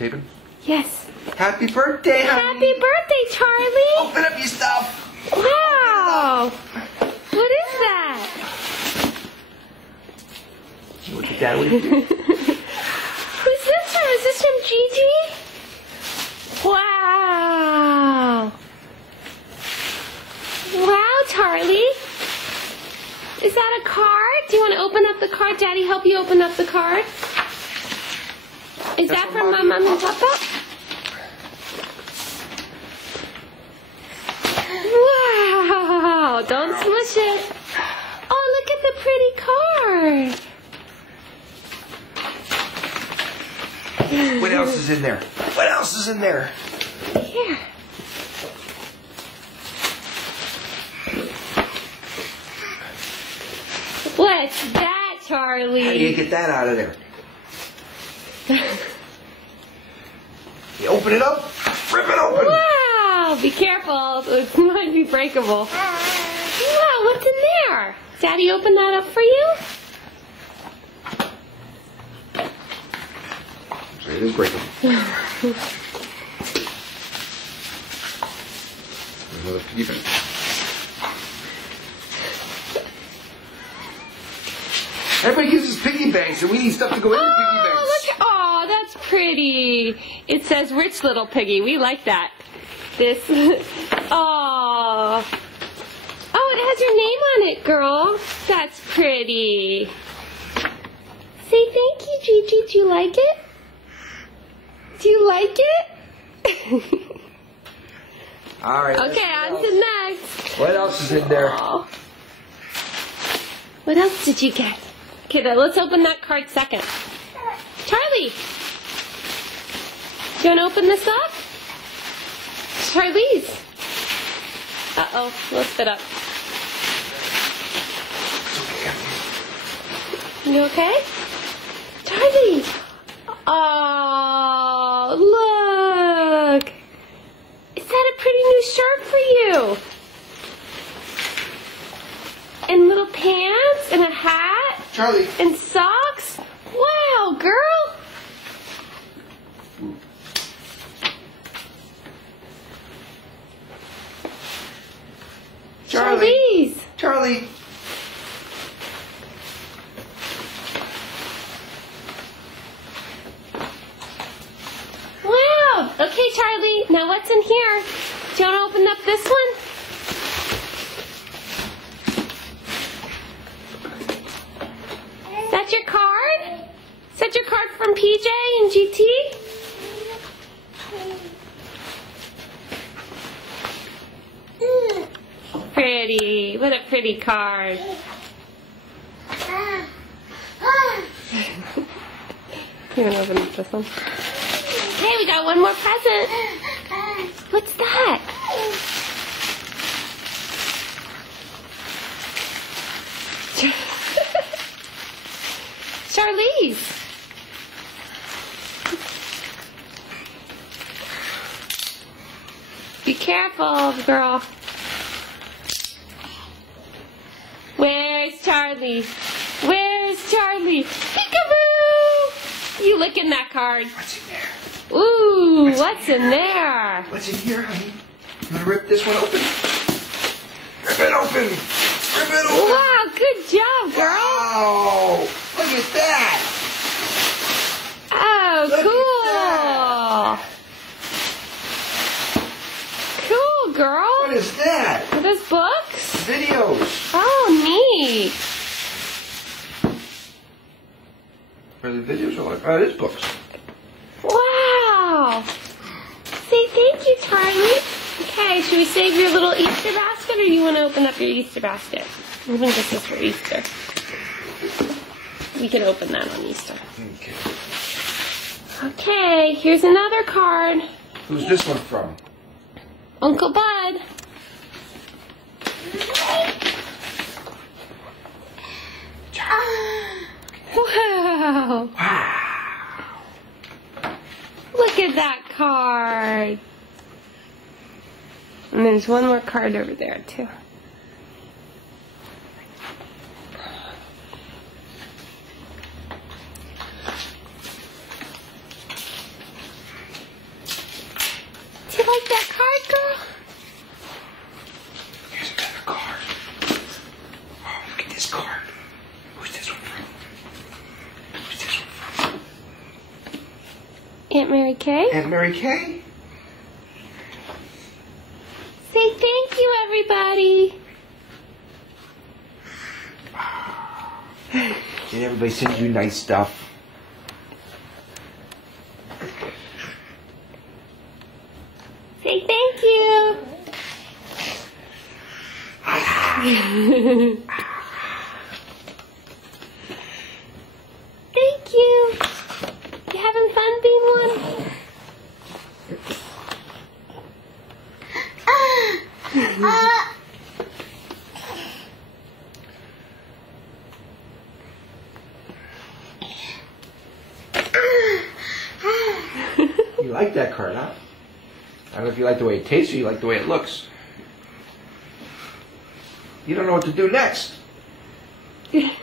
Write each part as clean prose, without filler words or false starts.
Taping? Yes. Happy birthday, honey. Happy birthday, Charlie. Open up your stuff. Wow. What is that? Look at that. Who's this from? Is this from Gigi? Wow. Wow, Charlie. Is that a card? Do you want to open up the card? Daddy, help you open up the card? Is that from my mom and papa? Wow. Don't smush it. Oh, look at the pretty card. What else is in there? What else is in there? Here. What's that, Charlie? How do you get that out of there? You open it up, rip it open. Wow, be careful. It might be breakable. Wow, what's in there? Daddy open that up for you? So it is breakable. Another piggy bank. Everybody gives us piggy banks, and we need stuff to go in the piggy banks. Oh, that's pretty. It says rich little piggy. We like that. This. Oh. Oh, it has your name on it, girl. That's pretty. Say thank you, Gigi. Do you like it? Do you like it? All right. Okay, on to next. What else is in there? Oh. What else did you get? Okay, then let's open that card second. Charlie! You want to open this up? Charlie's. Uh-oh, lift it up. You okay? Charlie! Oh, look! Is that a pretty new shirt for you? And little pants and a hat? Charlie. And socks? Wow, girl! Charlie's. Charlie. Wow. Okay, Charlie. Now what's in here? Do you want to open up this one? Is that your card? Is that your card from PJ and GT? Pretty. What a pretty card. You want to open up this one? Hey, we got one more present. What's that? Charlize. Be careful, girl. Where's Charlie? Where's Charlie? Peekaboo! You licking that card. What's in there? Ooh, what's in there? What's in here, honey? You want to rip this one open? Rip it open! Rip it open! Wow, good job, girl. Wow! Look at that! Oh, Look cool. at Cool, girl. What is that? Are those books? Videos. Oh, neat. Are the videos are like, oh, it is books. Wow. Say thank you, Charlie. Okay, should we save your little Easter basket, or you want to open up your Easter basket? I think this is for Easter. We can open that on Easter. Okay. Okay, here's another card. Who's this one from? Uncle Bud. Wow. Wow. Look at that card. And there's one more card over there, too. like that card, girl? Here's another card. Oh, look at this card. Who's this one from? Who's this one from? Aunt Mary Kay? Aunt Mary Kay? Say thank you, everybody. Did everybody send you nice stuff? Say thank you. Thank you. You having fun being one? You like that card, huh? I don't know if you like the way it tastes or you like the way it looks. You don't know what to do next. Let's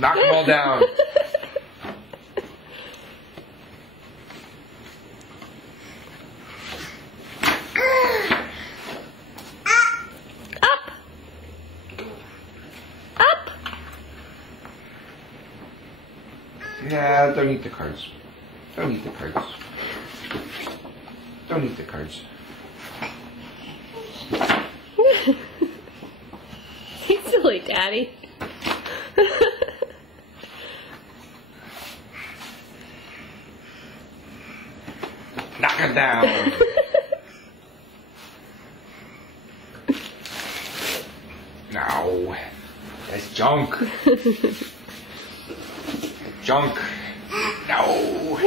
knock them all down. Up. Up. Yeah, don't eat the cards. Don't eat the cards. Don't eat the cards. He's silly, Daddy. Knock it down. No. That's junk. Junk. No.